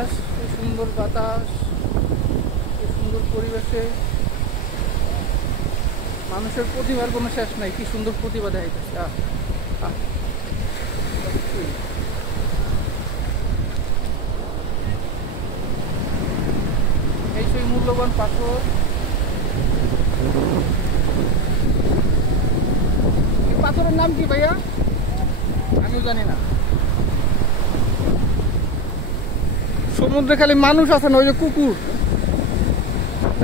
বাতাস, কি সুন্দর বাতাস, কি সুন্দর পরিবেশে মানুষের প্রতিভার কোনো শেষ নাই। কি সুন্দর প্রতিভা দেখাইতেছে। এই সেই মূল্যবান পাথর। এই পাথরের নাম কি ভাইয়া? আমিও জানি না। সমুদ্রে খালি মানুষ আছে না, ওই যে কুকুর।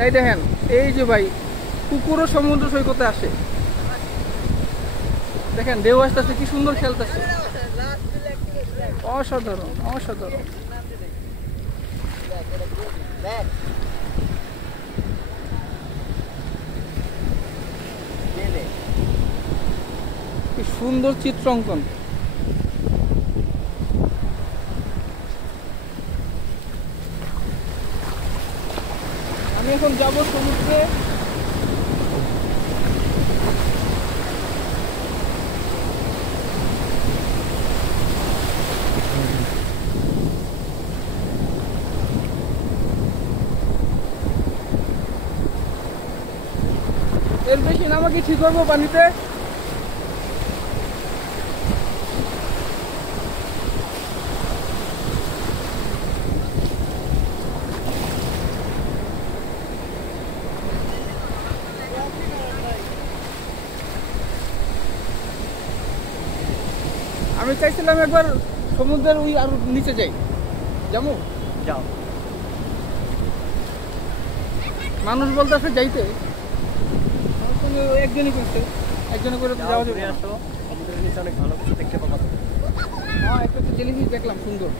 এই দেখেন, এই যে ভাই কুকুরও সমুদ্র সৈকতে আসে। দেখেন ঢেউ আসতেছে, কি সুন্দর খেলতেছে। অসাধারণ অসাধারণ। কি সুন্দর চিত্রাঙ্কন। আমি এখন যাব সমুদ্রে। এর বেশি নামা কি ঠিক করবো পানিতে? আমি চাইছিলাম একবার সমুদ্রের ওই আর নিচে যাই। যাবো? যাও। মানুষ বলতেছে যাইতে, একজনই করছে, একজনে করে যাওয়া যাবে। সমুদ্রের নিচে অনেক ভালো কিছু দেখতে পাবো। হ্যাঁ, একটা জিনিস দেখলাম সুন্দর।